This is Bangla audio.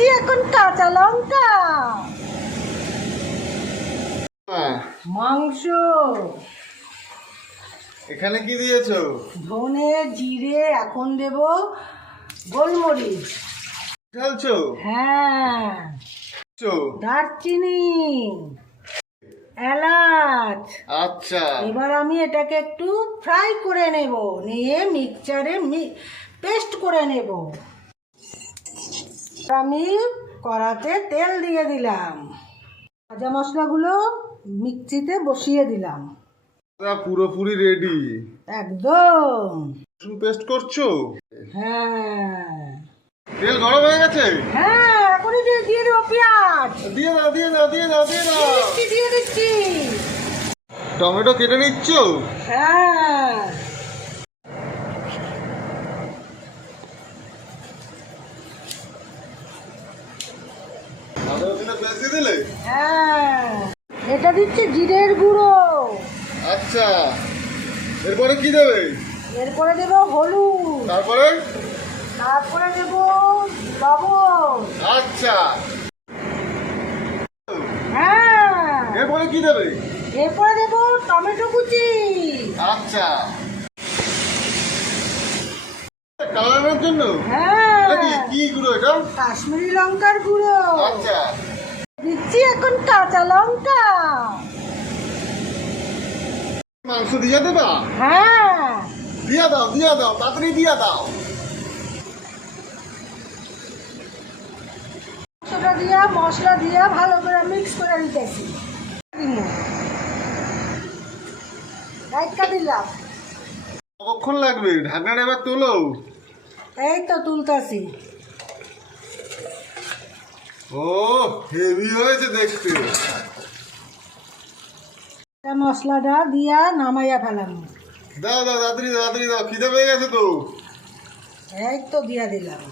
দিচ্ছি এখন কাঁচা লঙ্কা, মাংস, এখানে কি দিয়েছো? ধনে, জিরে, এখন দেব গোলমরিচ। ঢালছো? হ্যাঁ, দারচিনি, এলাচ। আচ্ছা, এবার আমি এটাকে একটু ফ্রাই করে নেব, নিয়ে মিক্সচারে পেস্ট করে নেব। আমি কড়াতে তেল দিয়ে দিলাম, ভাজা মশলাগুলো মিক্সিতে বসিয়ে দিলাম। পুরোপুরি রেডি একদম। পেস্ট করছো? হ্যাঁ, তেল গরম হয়ে গেছে? হ্যাঁ, এখনই দিয়ে দেবো পেঁয়াজ। দিয়ে দাও দিয়ে দাও দিয়ে দাও দিয়ে দাও। দিয়ে দিচ্ছি। টমেটো কেটে নিচ্ছ? হ্যাঁ, পেস্ট দিয়ে দিলে? হ্যাঁ, এটা দিচ্ছি জিরের গুঁড়ো। আচ্ছা, এরপরে কি দেবে? এরপরে দেব হলুদ, তারপরে দেব লবণ। আচ্ছা, হ্যাঁ, এরপরে কি দেবে? এরপরে দেব টমেটো কুচি। আচ্ছা, কালারের জন্য? হ্যাঁ, কি গুঁড়ো এটা? কাশ্মীরি লঙ্কার গুঁড়ো। আচ্ছা, দিচ্ছি এখন কাঁচা লঙ্কা। মাংস দিয়ে দেবা? হ্যাঁ, দিয়ে দাও তাড়াতাড়ি দিয়ে দাও। মাংসটা দিয়া মশলা দিয়া ভালো করে মিক্স করে দিতেছি। দিলাম। কতক্ষণ লাগবে? ঢাকনাটা এবার তোলো। এই তো তুলতাছি। ও, হেভি হয়েছে দেখতে। মশলাটা দিয়া নামাইয়া ফেলাম। দাও তাড়াতাড়ি দাও, খিদে পেয়ে গেছে তো। এই তো দিয়া দিলাম।